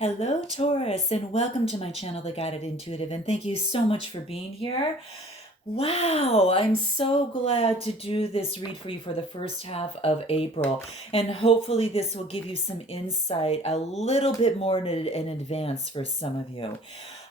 Hello, Taurus, and welcome to my channel, The Guided Intuitive, and thank you so much for being here. Wow, I'm so glad to do this read for you for the first half of April, and hopefully this will give you some insight a little bit more in advance for some of you.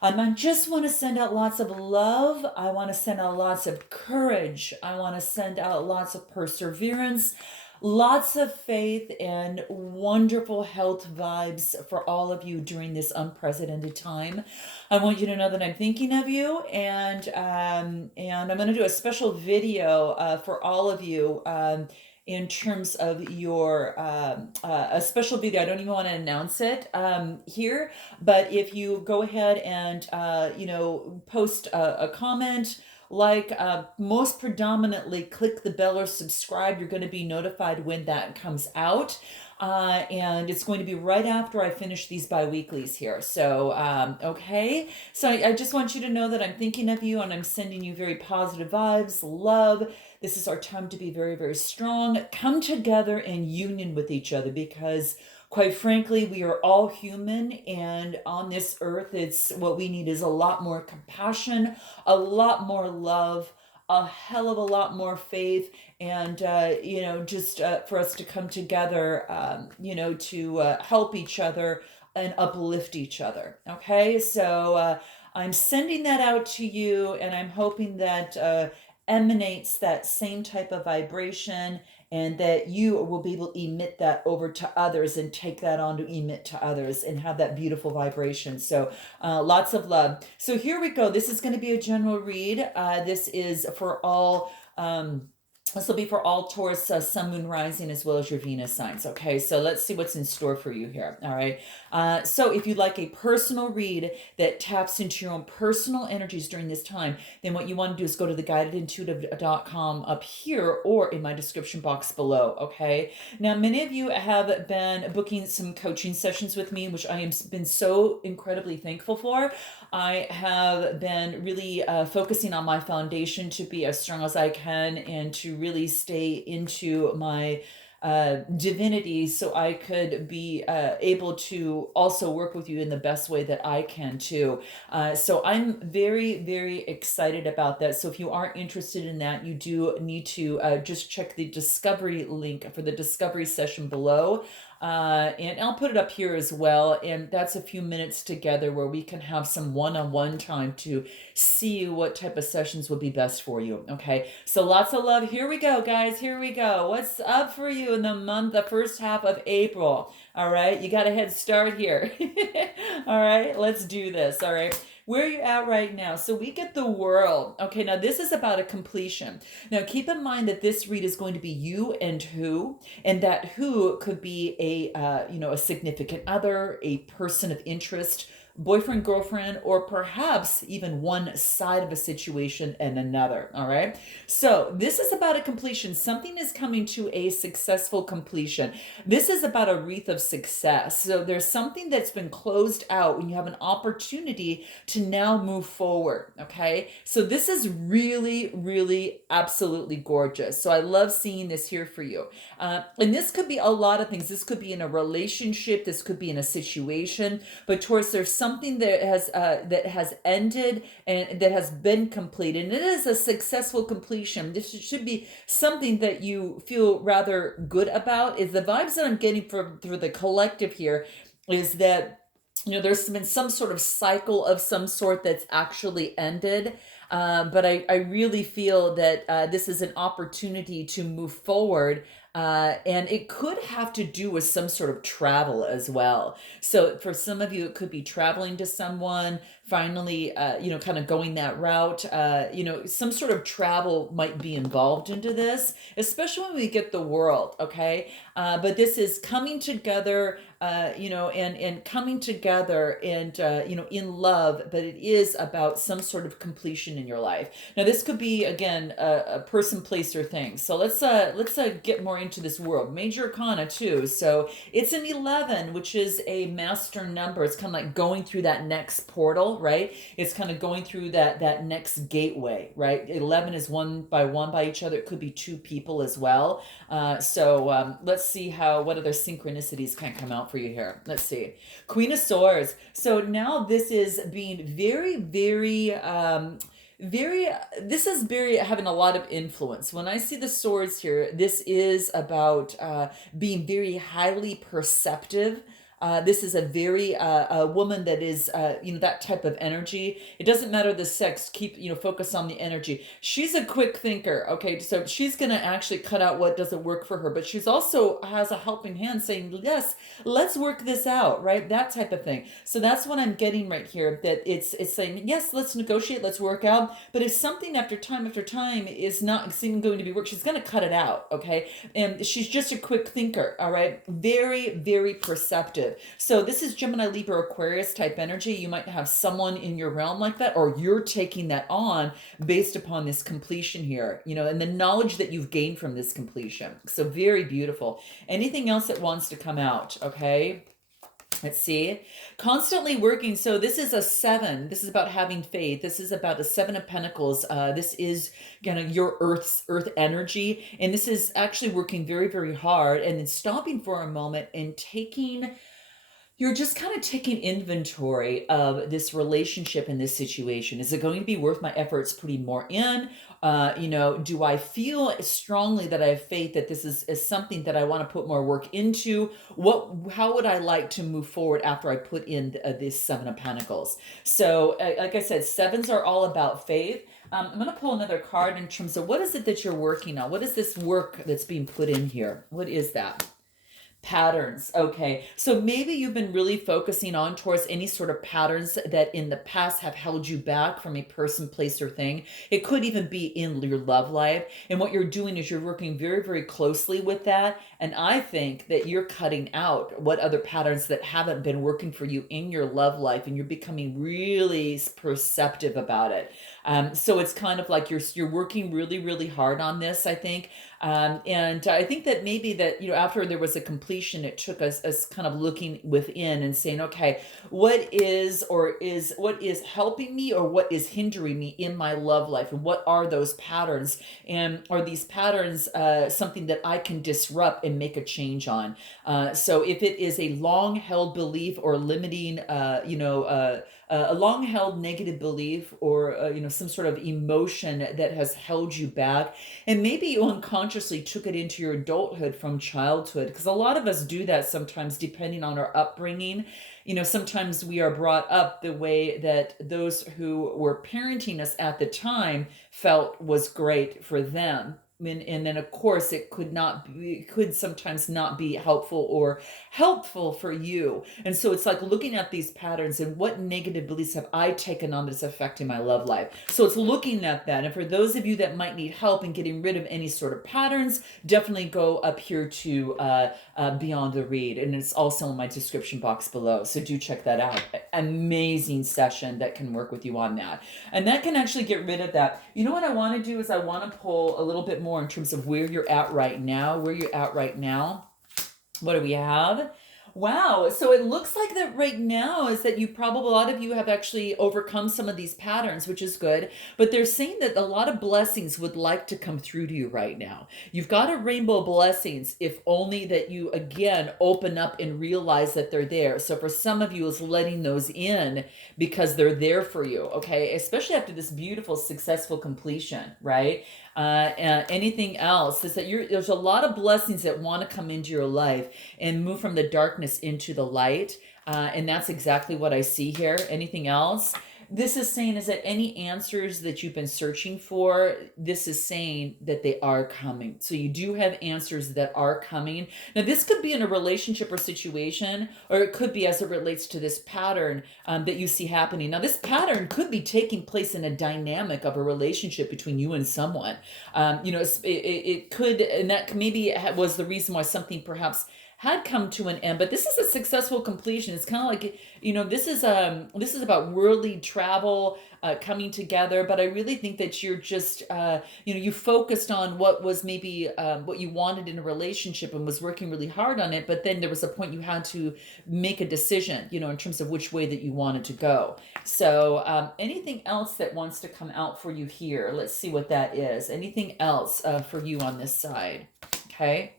I just want to send out lots of love. I want to send out lots of courage. I want to send out lots of perseverance, lots of faith, and wonderful health vibes for all of you during this unprecedented time. I want you to know that I'm thinking of you, and I'm going to do a special video for all of you. In terms of your a special video, I don't even want to announce it here, but if you go ahead and post a comment, most predominantly click the bell or subscribe, you're going to be notified when that comes out. And it's going to be right after I finish these bi-weeklies here. So, okay. So I just want you to know that I'm thinking of you and I'm sending you very positive vibes, love. This is our time to be very, very strong. Come together in union with each other because, quite frankly, we are all human, and on this earth, it's what we need is a lot more compassion, a lot more love, a hell of a lot more faith, and just for us to come together, to help each other and uplift each other. Okay, so I'm sending that out to you, and I'm hoping that emanates that same type of vibration, and that you will be able to emit that over to others and take that on to emit to others and have that beautiful vibration. So lots of love. So here we go. This is going to be a general read. This is for all this will be for all Taurus, Sun, Moon, Rising, as well as your Venus signs. Okay, so let's see what's in store for you here. All right. So if you'd like a personal read that taps into your own personal energies during this time, then what you want to do is go to theguidedintuitive.com up here or in my description box below. Okay. Now, many of you have been booking some coaching sessions with me, which I have been so incredibly thankful for. I have been really focusing on my foundation to be as strong as I can and to really stay into my divinity so I could be able to also work with you in the best way that I can too. So I'm very, very excited about that. So if you aren't interested in that, you do need to just check the discovery link for the discovery session below. And I'll put it up here as well. And that's a few minutes together where we can have some one-on-one time to see what type of sessions would be best for you. Okay. So lots of love. Here we go, guys. Here we go. What's up for you in the first half of April? All right. You got a head start here. All right. Let's do this. All right. Where are you at right now? So we get the world. Okay, now this is about a completion. Now keep in mind that this read is going to be you and who, and that who could be a significant other, a person of interest, boyfriend, girlfriend, or perhaps even one side of a situation and another. All right. So this is about a completion. Something is coming to a successful completion. This is about a wreath of success. So there's something that's been closed out when you have an opportunity to now move forward. Okay. So this is really, really absolutely gorgeous. So I love seeing this here for you. And this could be a lot of things. This could be in a relationship. This could be in a situation. But towards there's something that has ended and that has been completed, and it is a successful completion. This should be something that you feel rather good about. Is the vibes that I'm getting from through the collective here is that there's been some sort of cycle of some sort that's actually ended. But I really feel that this is an opportunity to move forward. And it could have to do with some sort of travel as well. So for some of you, it could be traveling to someone, finally, kind of going that route. Some sort of travel might be involved into this, especially when we get the world, okay? But this is coming together, and coming together and, in love, but it is about some sort of completion in your life. Now, this could be, again, a person, place, or thing. So let's get more into this world. Major arcana too. So it's an 11, which is a master number. It's kind of like going through that next portal, right? It's kind of going through that next gateway, right? 11 is one by each other. It could be two people as well. So let's see what other synchronicities can come out for you here. Let's see. Queen of Swords. So now this is being this is very having a lot of influence. When I see the swords here, this is about being very highly perceptive. This is a woman that is, that type of energy. It doesn't matter the sex. Keep, focus on the energy. She's a quick thinker. Okay. So she's going to actually cut out what doesn't work for her, but she's also has a helping hand saying, yes, let's work this out. Right. That type of thing. So that's what I'm getting right here, that it's saying, yes, let's negotiate, let's work out. But if something after time is not going to be work, she's going to cut it out. Okay. And she's just a quick thinker. All right. Very, very perceptive. So this is Gemini, Libra, Aquarius type energy. You might have someone in your realm like that, or you're taking that on based upon this completion here, and the knowledge that you've gained from this completion. So very beautiful. Anything else that wants to come out? Okay. Let's see. Constantly working. So this is a 7. This is about having faith. This is about a 7 of Pentacles. This is your earth energy. And this is actually working very, very hard and then stopping for a moment and you're just kind of taking inventory of this relationship in this situation. Is it going to be worth my efforts putting more in? Do I feel strongly that I have faith that this is something that I want to put more work into? How would I like to move forward after I put in this 7 of Pentacles? So, like I said, 7s are all about faith. I'm going to pull another card in terms of what is it that you're working on? What is this work that's being put in here? What is that? Patterns. Okay. So maybe you've been really focusing on towards any sort of patterns that in the past have held you back from a person, place, or thing. It could even be in your love life. And what you're doing is you're working very, very closely with that. And I think that you're cutting out what other patterns that haven't been working for you in your love life, and you're becoming really perceptive about it. So it's kind of like you're working really, really hard on this, I think. And I think that maybe that, after there was a completion, it took us kind of looking within and saying, okay, what is helping me or what is hindering me in my love life? And what are those patterns? And are these patterns something that I can disrupt and make a change on? So if it is a long held belief or limiting, a long-held negative belief or some sort of emotion that has held you back, and maybe you unconsciously took it into your adulthood from childhood, because a lot of us do that sometimes depending on our upbringing. Sometimes we are brought up the way that those who were parenting us at the time felt was great for them. And then of course it could sometimes not be helpful for you. And so it's like looking at these patterns and what negative beliefs have I taken on that's affecting my love life. So it's looking at that. And for those of you that might need help in getting rid of any sort of patterns, definitely go up here to Beyond the Read. And it's also in my description box below. So do check that out. Amazing session that can work with you on that. And that can actually get rid of that. You know what I want to do is I want to pull a little bit more in terms of where you're at right now. What do we have? Wow. So it looks like that right now is that a lot of you have actually overcome some of these patterns, which is good. But they're saying that a lot of blessings would like to come through to you right now. You've got a rainbow of blessings, if only that you, again, open up and realize that they're there. So for some of you, it's letting those in because they're there for you, okay? Especially after this beautiful, successful completion, right? Anything else is that there's a lot of blessings that want to come into your life and move from the darkness into the light. And that's exactly what I see here. Anything else? This is saying is that any answers that you've been searching for, this is saying that they are coming. So you do have answers that are coming. Now, this could be in a relationship or situation, or it could be as it relates to this pattern that you see happening. Now, this pattern could be taking place in a dynamic of a relationship between you and someone. It could, and that maybe was the reason why something perhaps had come to an end, but this is a successful completion. It's kind of like, this is about worldly travel, coming together. But I really think that you're just, you focused on what was maybe what you wanted in a relationship and was working really hard on it. But then there was a point you had to make a decision, in terms of which way that you wanted to go. So, anything else that wants to come out for you here? Let's see what that is. Anything else for you on this side? Okay.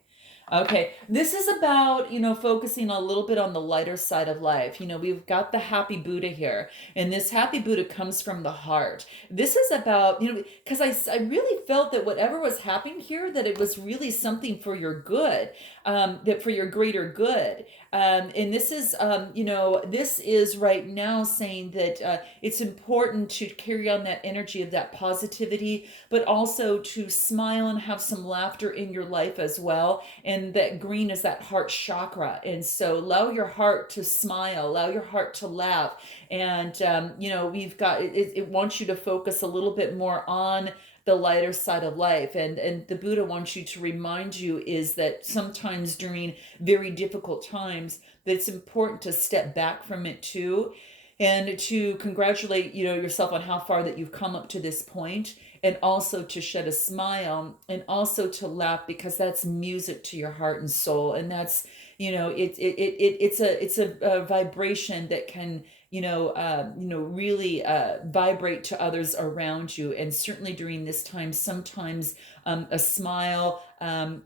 Okay, this is about, focusing a little bit on the lighter side of life. We've got the happy Buddha here, and this happy Buddha comes from the heart. This is about, because I really felt that whatever was happening here, that it was really something for your good, that for your greater good. And this is right now saying that it's important to carry on that energy of that positivity, but also to smile and have some laughter in your life as well. And that green is that heart chakra. And so allow your heart to smile, allow your heart to laugh. And, we've got, it wants you to focus a little bit more on the lighter side of life. And the Buddha wants you to remind you is that sometimes during very difficult times, that it's important to step back from it too, and to congratulate, yourself on how far that you've come up to this point, and also to shed a smile, and also to laugh, because that's music to your heart and soul. And that's, it's a vibration that can, really vibrate to others around you. And certainly during this time, sometimes a smile, and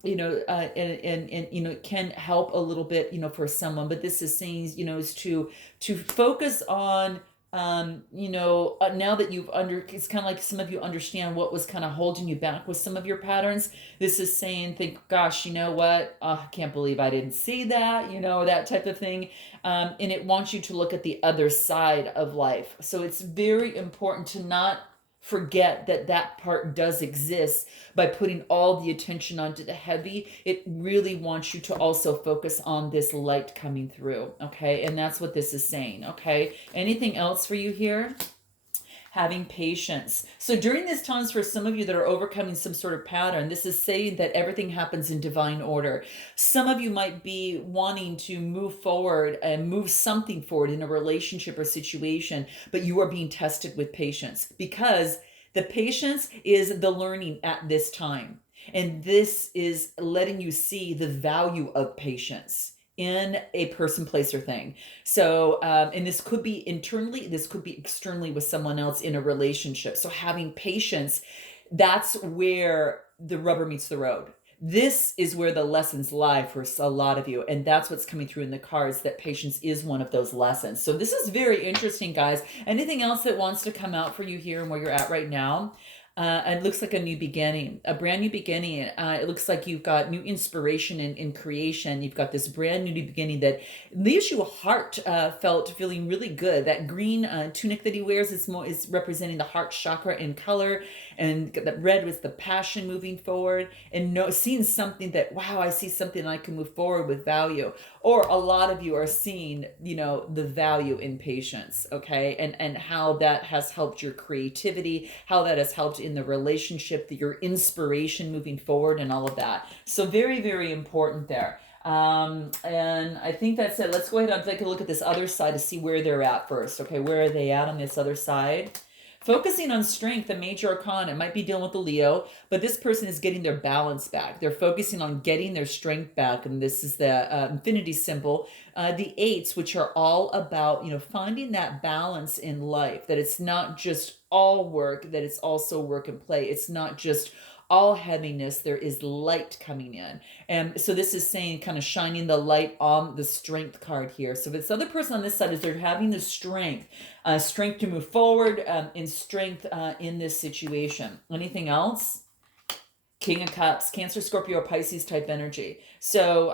can help a little bit, for someone. But this is saying, is to focus on, now that it's kind of like some of you understand what was kind of holding you back with some of your patterns. This is saying, think, gosh, you know what? I can't believe I didn't see that, that type of thing. And it wants you to look at the other side of life. So it's very important to not forget that that part does exist. By putting all the attention onto the heavy, it really wants you to also focus on this light coming through. Okay. And that's what this is saying. Okay. Anything else for you here? Having patience. So during these times, for some of you that are overcoming some sort of pattern, this is saying that everything happens in divine order. Some of you might be wanting to move forward and move something forward in a relationship or situation, but you are being tested with patience, because the patience is the learning at this time. And this is letting you see the value of patience in a person, place, or thing. So, and this could be internally, this could be externally with someone else in a relationship. So having patience, that's where the rubber meets the road. This is where the lessons lie for a lot of you. And that's what's coming through in the cards, that patience is one of those lessons. So this is very interesting, guys. Anything else that wants to come out for you here and where you're at right now? It looks like a new beginning, a brand new beginning. It looks like you've got new inspiration in creation. You've got this brand new beginning that leaves you feeling really good. That green tunic that he wears is representing the heart chakra in color, and the red was the passion moving forward, and seeing something that, wow, I see something I can move forward with value. Or a lot of you are seeing, the value in patience, okay, and how that has helped your creativity, how that has helped in the relationship, your inspiration moving forward, and all of that. So very, very important there. And I think that's it. Let's go ahead and take a look at this other side to see where they're at first. Okay, where are they at on this other side? Focusing on strength, the major arcana, it might be dealing with the Leo, but this person is getting their balance back. They're focusing on getting their strength back, and this is the infinity symbol. The eights, which are all about, finding that balance in life, that it's not just all work, that it's also work and play. It's not just all heaviness, there is light coming in. And so this is saying, kind of shining the light on the strength card here. So this other person on this side is they're having the strength to move forward, and strength in this situation. Anything else? King of Cups, Cancer, Scorpio, or Pisces type energy. So,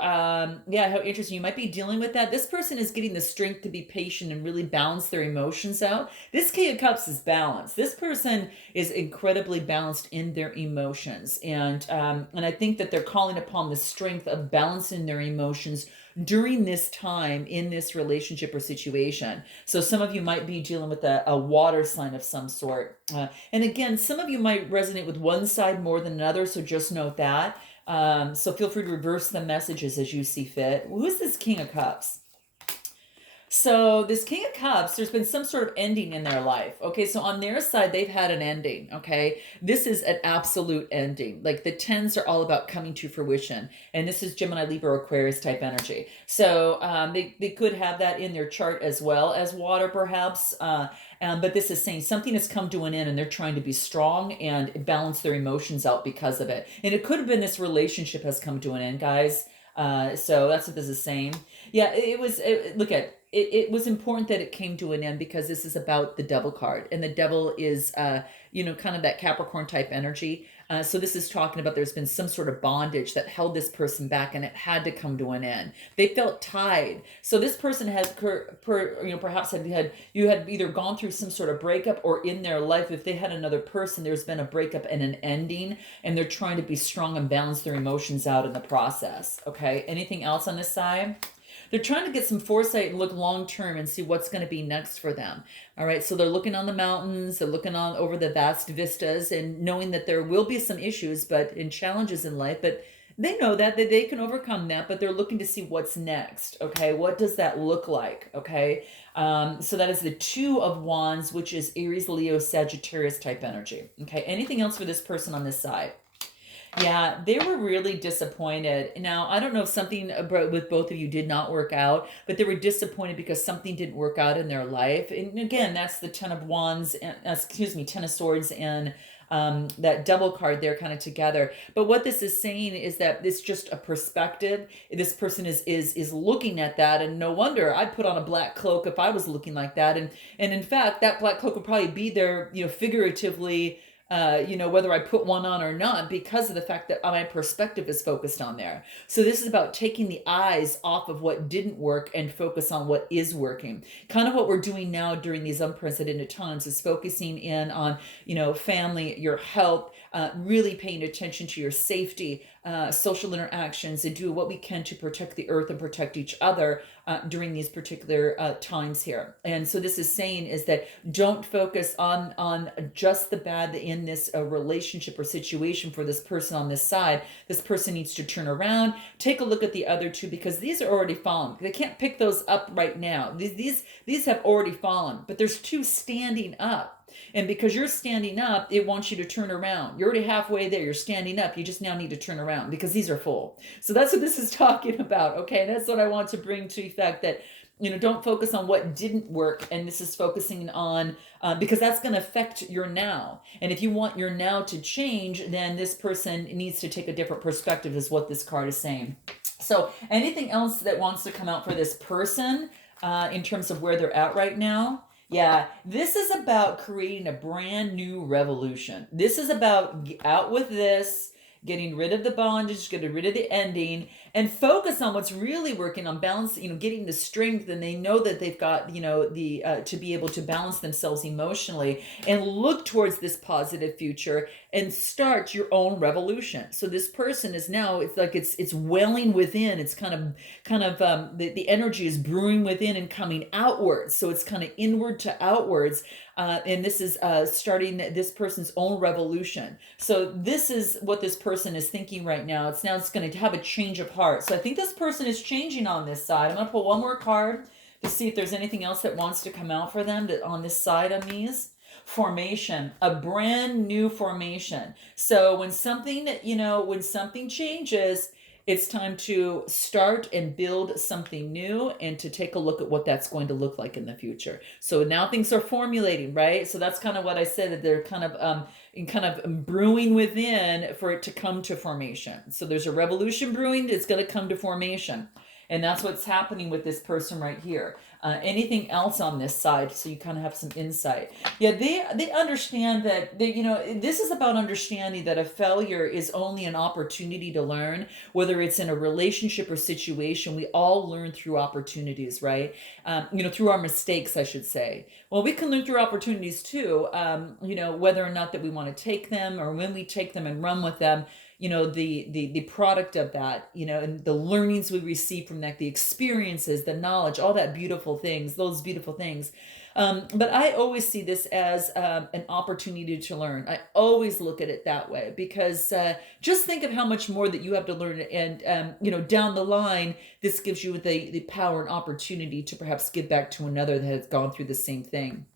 yeah, how interesting. You might be dealing with that. This person is getting the strength to be patient and really balance their emotions out. This King of Cups is balanced. This person is incredibly balanced in their emotions. And I think that they're calling upon the strength of balancing their emotions during this time in this relationship or situation. So some of you might be dealing with a water sign of some sort. And again, some of you might resonate with one side more than another, so just note that. So feel free to reverse the messages as you see fit. Who's this King of Cups? So this King of Cups, there's been some sort of ending in their life. Okay, so on their side, they've had an ending. Okay, this is an absolute ending. Like the tens are all about coming to fruition, and this is Gemini, Libra, Aquarius type energy. So they could have that in their chart as well as water, perhaps. But this is saying something has come to an end, and they're trying to be strong and balance their emotions out because of it. And it could have been this relationship has come to an end, guys. So that's what this is saying. Yeah, look at it was important that it came to an end because this is about the devil card, and the devil is kind of that Capricorn type energy. So this is talking about there's been some sort of bondage that held this person back, and it had to come to an end. They felt tied. So this person has perhaps you had either gone through some sort of breakup, or in their life, if they had another person, there's been a breakup and an ending, and they're trying to be strong and balance their emotions out in the process. Okay, anything else on this side? They're trying to get some foresight and look long term and see what's going to be next for them. All right, so they're looking on the mountains, they're looking on over the vast vistas, and knowing that there will be some issues and challenges in life, but they know that they can overcome that, but they're looking to see what's next. Okay, what does that look like? Okay, so that is the Two of Wands, which is Aries, Leo, Sagittarius type energy. Okay, anything else for this person on this side? Yeah, they were really disappointed. Now, I don't know if something with both of you did not work out, but they were disappointed because something didn't work out in their life. And again, that's the Ten of Wands, Ten of Swords, and that double card there kind of together. But what this is saying is that it's just a perspective. This person is looking at that, and no wonder I'd put on a black cloak if I was looking like that. And in fact, that black cloak would probably be there, figuratively, whether I put one on or not, because of the fact that my perspective is focused on there. So this is about taking the eyes off of what didn't work and focus on what is working. Kind of what we're doing now during these unprecedented times is focusing in on, family, your health, really paying attention to your safety, social interactions, and do what we can to protect the earth and protect each other during these particular times here. And so this is saying is that don't focus on just the bad in this relationship or situation for this person on this side. This person needs to turn around, take a look at the other two, because these are already fallen. They can't pick those up right now. These have already fallen, but there's two standing up. And because you're standing up, it wants you to turn around. You're already halfway there. You're standing up. You just now need to turn around because these are full. So that's what this is talking about. Okay, that's what I want to bring to effect, that don't focus on what didn't work, and this is focusing on because that's going to affect your now. And if you want your now to change, then this person needs to take a different perspective, is what this card is saying. So anything else that wants to come out for this person in terms of where they're at right now? Yeah, this is about creating a brand new revolution. This is about out with this, getting rid of the bondage, getting rid of the ending, and focus on what's really working on balance, getting the strength, and they know that they've got, the to be able to balance themselves emotionally and look towards this positive future and start your own revolution. So this person is now, it's like it's welling within. It's kind of the energy is brewing within and coming outwards. So it's kind of inward to outwards. And this is starting this person's own revolution. So this is what this person is thinking right now. It's going to have a change of heart. So I think this person is changing on this side. I'm going to pull one more card to see if there's anything else that wants to come out for them on this side on these. Formation, a brand new formation. So when something changes, it's time to start and build something new, and to take a look at what that's going to look like in the future. So now things are formulating, right? So that's kind of what I said, that they're kind of brewing within for it to come to formation. So there's a revolution brewing. It's going to come to formation. And that's what's happening with this person right here. Anything else on this side, so you kind of have some insight. Yeah, they understand that this is about understanding that a failure is only an opportunity to learn. Whether it's in a relationship or situation, we all learn through opportunities, right? Through our mistakes, I should say. Well, we can learn through opportunities too. Whether or not that we want to take them, or when we take them and run with them. the product of that, and the learnings we receive from that, the experiences, the knowledge, all that beautiful things, those beautiful things. But I always see this as an opportunity to learn. I always look at it that way because just think of how much more that you have to learn, and down the line, this gives you the power and opportunity to perhaps give back to another that has gone through the same thing.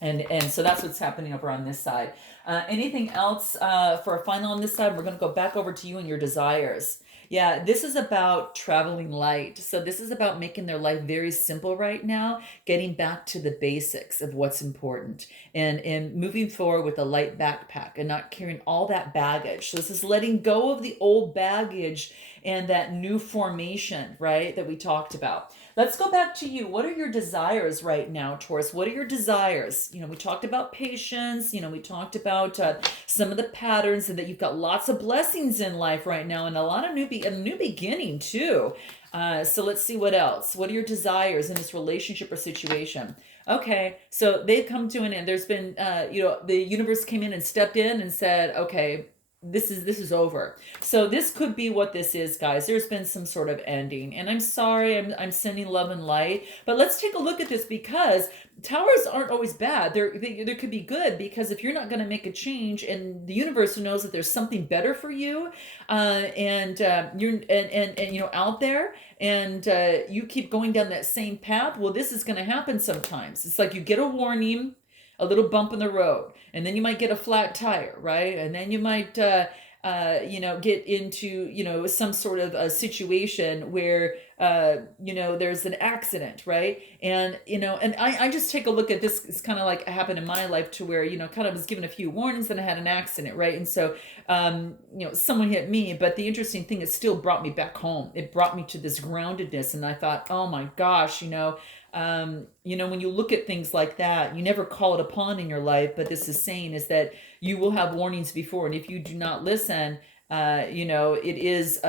And so that's what's happening over on this side. Anything else for a final on this side? We're going to go back over to you and your desires. Yeah, this is about traveling light. So this is about making their life very simple right now, getting back to the basics of what's important, and moving forward with a light backpack and not carrying all that baggage. So this is letting go of the old baggage and that new formation, right, that we talked about. Let's go back to you. What are your desires right now, Taurus? What are your desires? We talked about patience. We talked about some of the patterns, and that you've got lots of blessings in life right now, and a lot of a new beginning too. So let's see what else. What are your desires in this relationship or situation? Okay, so they've come to an end. There's been, the universe came in and stepped in and said, okay, this is over. So this could be what this is, guys. There's been some sort of ending, and I'm sorry. I'm sending love and light, but let's take a look at this, because towers aren't always bad. They could be good, because if you're not going to make a change, and the universe knows that there's something better for you, and you're out there, and you keep going down that same path, well, this is going to happen sometimes. It's like you get a warning, a little bump in the road, and then you might get a flat tire, right? And then you might get into some sort of a situation where there's an accident, right? And I just take a look at this. It's kind of like happened in my life, to where kind of was given a few warnings, and I had an accident, right? And so someone hit me, but the interesting thing, it still brought me back home. It brought me to this groundedness, and I thought, oh my gosh, when you look at things like that, you never call it upon in your life, but this is saying is that you will have warnings before, and if you do not listen, it is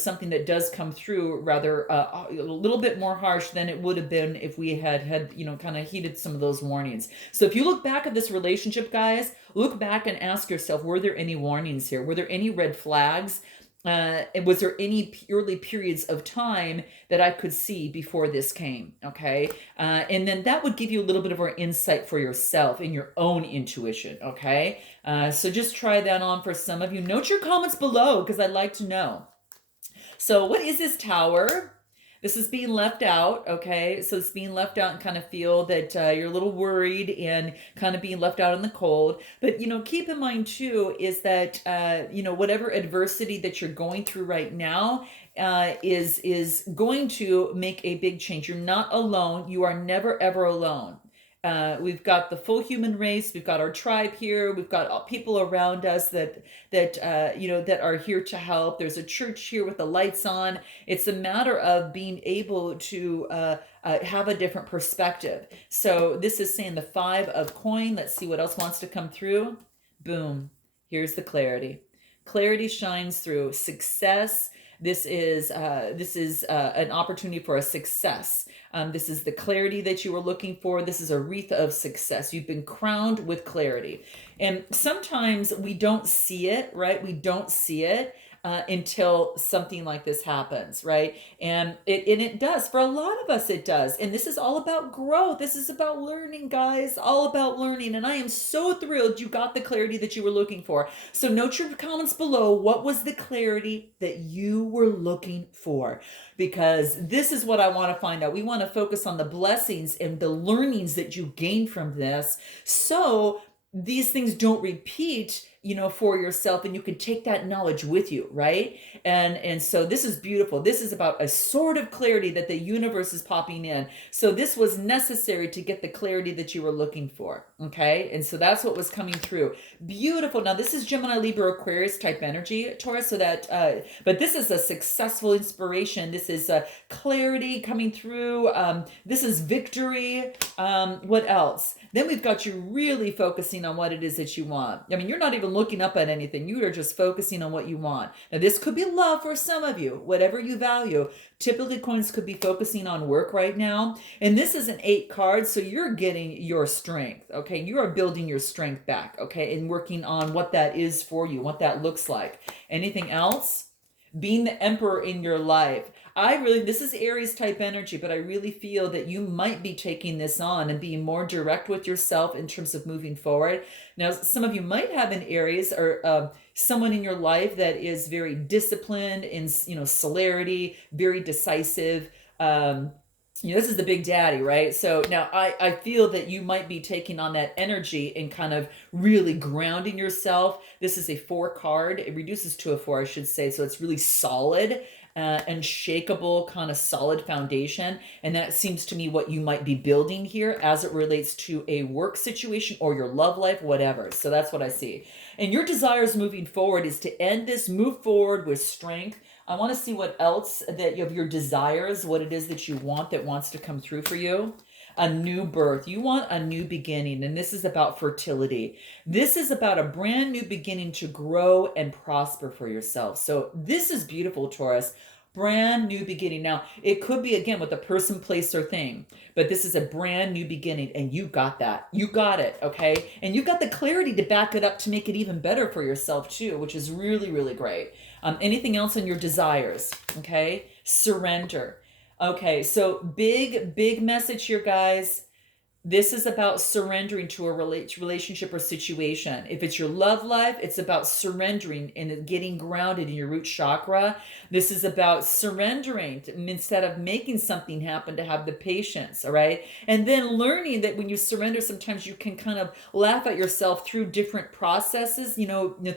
something that does come through rather a little bit more harsh than it would have been if we had kind of heeded some of those warnings. So if you look back at this relationship, guys, look back and ask yourself, were there any warnings here? Were there any red flags? And was there any early periods of time that I could see before this came? Okay. And then that would give you a little bit of more insight for yourself in your own intuition. Okay. So just try that on for some of you. Note your comments below, because I'd like to know. So what is this tower? This is being left out, okay? So it's being left out, and kind of feel that you're a little worried and kind of being left out in the cold. But, keep in mind too, is that, whatever adversity that you're going through right now is going to make a big change. You're not alone. You are never, ever alone. We've got the full human race. We've got our tribe here. We've got people around us that are here to help. There's a church here with the lights on. It's a matter of being able to have a different perspective. So this is saying the 5 of coin. Let's see what else wants to come through. Boom. Here's the clarity. Clarity shines through. Success. This is an opportunity for a success. This is the clarity that you were looking for. This is a wreath of success. You've been crowned with clarity. And sometimes we don't see it, right? We don't see it until something like this happens, right? And it does. For a lot of us, it does. And this is all about growth. This is about learning, guys. All about learning. And I am so thrilled you got the clarity that you were looking for. So note your comments below. What was the clarity that you were looking for? Because this is what I want to find out. We want to focus on the blessings and the learnings that you gain from this, so these things don't repeat for yourself, and you can take that knowledge with you, right? And so this is beautiful. This is about a sort of clarity that the universe is popping in. So this was necessary to get the clarity that you were looking for, okay? And so that's what was coming through. Beautiful. Now this is Gemini, Libra, Aquarius type energy, Taurus. So that, but this is a successful inspiration. This is clarity coming through. This is victory. What else? Then we've got you really focusing on what it is that you want. I mean, you're not even looking up at anything. You are just focusing on what you want. Now, this could be love for some of you, whatever you value. Typically, coins could be focusing on work right now. And this is an 8 card, so you're getting your strength, okay? You are building your strength back, okay? And working on what that is for you, what that looks like. Anything else? Being the emperor in your life. This is Aries type energy, but I really feel that you might be taking this on and being more direct with yourself in terms of moving forward. Now, some of you might have an Aries or someone in your life that is very disciplined in, celerity, very decisive. This is the big daddy, right? So now I feel that you might be taking on that energy and kind of really grounding yourself. This is a 4 card. It reduces to a 4, I should say. So it's really solid and shakeable, kind of solid foundation. And that seems to me what you might be building here as it relates to a work situation or your love life, whatever. So that's what I see. And your desires moving forward is to end this, move forward with strength. I want to see what else that you have your desires, what it is that you want that wants to come through for you. A new birth. You want a new beginning, and this is about fertility. This is about a brand new beginning to grow and prosper for yourself. So this is beautiful, Taurus. Brand new beginning. Now, it could be, again, with a person, place, or thing, but this is a brand new beginning, and you got that. You got it, okay? And you've got the clarity to back it up to make it even better for yourself, too, which is really, really great. Anything else in your desires, okay? Surrender. Okay, so big message here, guys. This is about surrendering to a relationship or situation. If it's your love life, it's about surrendering and getting grounded in your root chakra. This is about surrendering instead of making something happen, to have the patience, all right? And then learning that when you surrender, sometimes you can kind of laugh at yourself through different processes,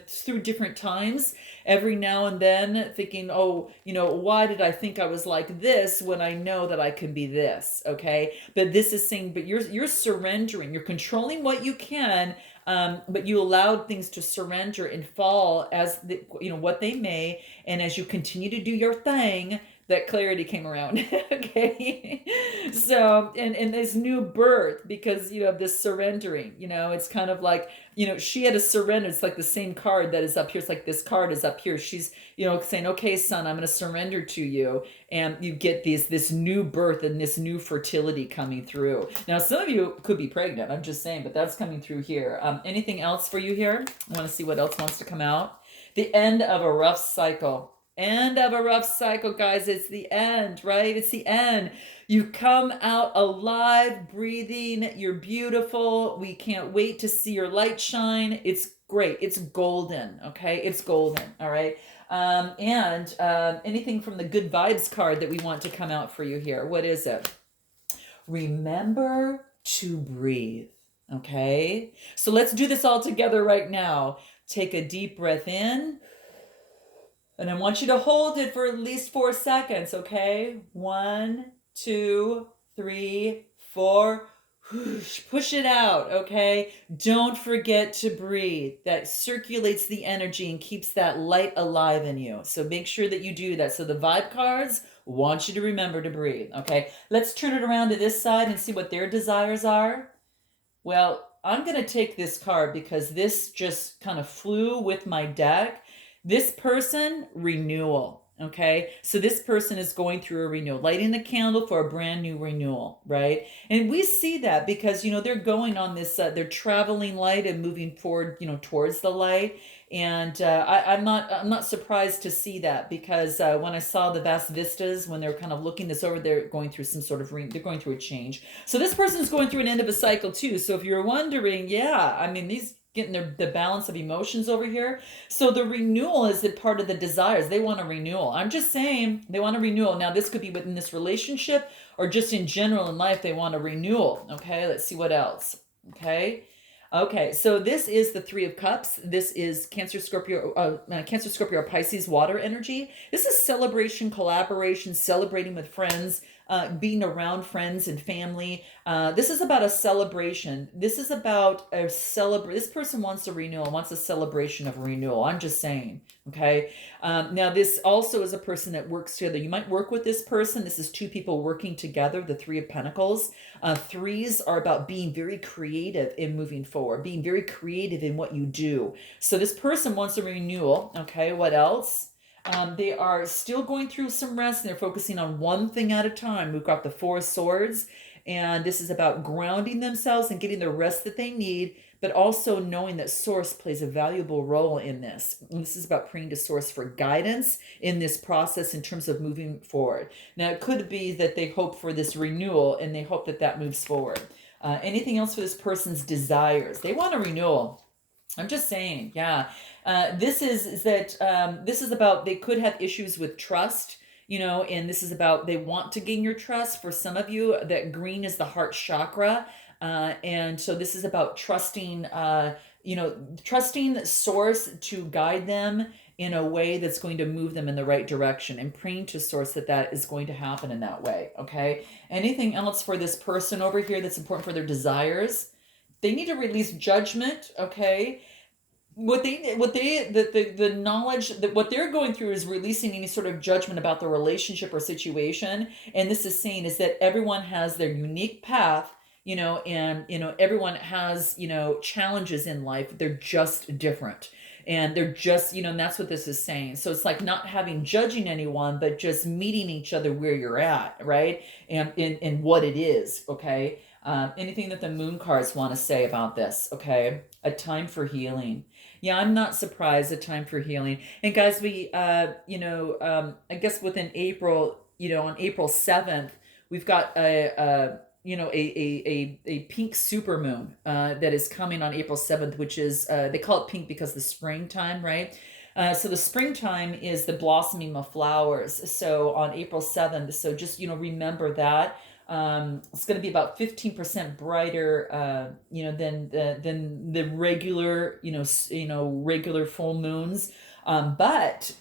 through different times. Every now and then thinking, why did I think I was like this when I know that I can be this, okay? But this is saying, but you're surrendering, you're controlling what you can, but you allowed things to surrender and fall as what they may, and as you continue to do your thing, that clarity came around. Okay. So, and this new birth, because you have this surrendering, it's kind of like, she had a surrender. It's like the same card that is up here. It's like this card is up here. She's, saying, okay, son, I'm going to surrender to you. And you get this new birth and this new fertility coming through. Now, some of you could be pregnant. I'm just saying, but that's coming through here. Anything else for you here? I want to see what else wants to come out. The end of a rough cycle. End of a rough cycle, guys. It's the end, right? It's the end. You come out alive, breathing. You're beautiful. We can't wait to see your light shine. It's great. It's golden, okay? It's golden, all right? Anything from the good vibes card that we want to come out for you here. What is it? Remember to breathe, okay? So let's do this all together right now. Take a deep breath in. And I want you to hold it for at least 4 seconds, okay? 1, 2, 3, 4. Push it out, okay? Don't forget to breathe. That circulates the energy and keeps that light alive in you. So make sure that you do that. So the vibe cards want you to remember to breathe, okay? Let's turn it around to this side and see what their desires are. Well, I'm going to take this card because this just kind of flew with my deck. This person, renewal, okay? So this person is going through a renewal, lighting the candle for a brand new renewal, right? And we see that because, they're going on this, they're traveling light and moving forward, towards the light. And I'm not surprised to see that because when I saw the vast vistas, when they're kind of looking this over, they're going through some sort of, they're going through a change. So this person's going through an end of a cycle too. So if you're wondering, these getting the balance of emotions over here. So the renewal is the part of the desires. They want a renewal. I'm just saying they want a renewal. Now this could be within this relationship or just in general in life, they want a renewal. Okay, let's see what else. Okay, so this is the 3 of Cups. This is Cancer, Scorpio, or Pisces water energy. This is celebration, collaboration, celebrating with friends, being around friends and family. This is about a celebration. This is about a this person wants a renewal, wants a celebration of renewal. I'm just saying. Okay. Now, this also is a person that works together. You might work with this person. This is two people working together, the Three of Pentacles. Threes are about being very creative in moving forward, being very creative in what you do. So this person wants a renewal. Okay, what else? They are still going through some rest and they're focusing on one thing at a time. We've got the Four of Swords, and this is about grounding themselves and getting the rest that they need, but also knowing that Source plays a valuable role in this. And this is about praying to Source for guidance in this process in terms of moving forward. Now, it could be that they hope for this renewal and they hope that that moves forward. Anything else for this person's desires? They want a renewal. I'm just saying, yeah. This is that this is about they could have issues with trust, and this is about they want to gain your trust. For some of you, that green is the heart chakra, and so this is about trusting, trusting Source to guide them in a way that's going to move them in the right direction, and praying to Source that that is going to happen in that way. Okay. Anything else for this person over here that's important for their desires? They need to release judgment. Okay. The knowledge that what they're going through is releasing any sort of judgment about the relationship or situation. And this is saying is that everyone has their unique path, and everyone has, challenges in life. They're just different. And they're just, and that's what this is saying. So it's like not having judging anyone, but just meeting each other where you're at, right? And in what it is, okay? Anything that the moon cards want to say about this, okay? A time for healing. Yeah, I'm not surprised. A time for healing. And guys, I guess within April, on April 7th, we've got a pink supermoon that is coming on April 7th, which is, they call it pink because the springtime, right? So the springtime is the blossoming of flowers. So on April 7th, so just, remember that. It's going to be about 15% brighter, than the regular, regular full moons. But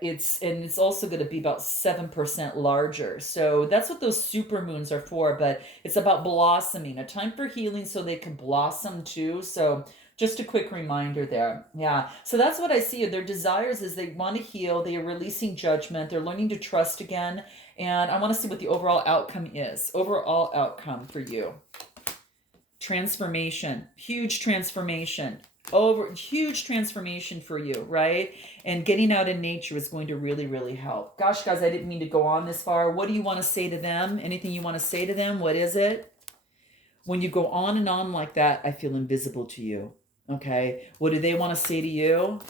it's also going to be about 7% larger. So that's what those super moons are for. But it's about blossoming, a time for healing, so they can blossom too. So just a quick reminder there. Yeah. So that's what I see. Their desires is they want to heal. They are releasing judgment. They're learning to trust again. And I want to see what the overall outcome is. Overall outcome for you. Transformation. Huge transformation. Huge transformation for you, right? And getting out in nature is going to really, really help. Gosh, guys, I didn't mean to go on this far. What do you want to say to them? Anything you want to say to them? What is it? When you go on and on like that, I feel invisible to you. Okay. What do they want to say to you?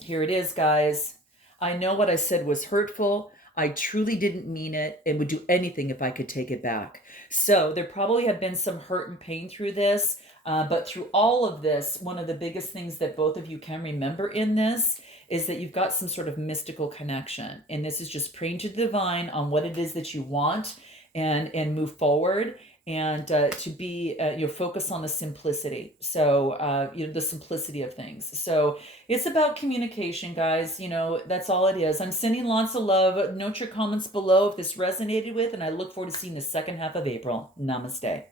Here it is, guys. I know what I said was hurtful. I truly didn't mean it and would do anything if I could take it back. So there probably have been some hurt and pain through this. But through all of this, one of the biggest things that both of you can remember in this is that you've got some sort of mystical connection. And this is just praying to the divine on what it is that you want and move forward. And to be, focus on the simplicity. So, the simplicity of things. So it's about communication, guys. That's all it is. I'm sending lots of love. Note your comments below if this resonated with, and I look forward to seeing the second half of April. Namaste.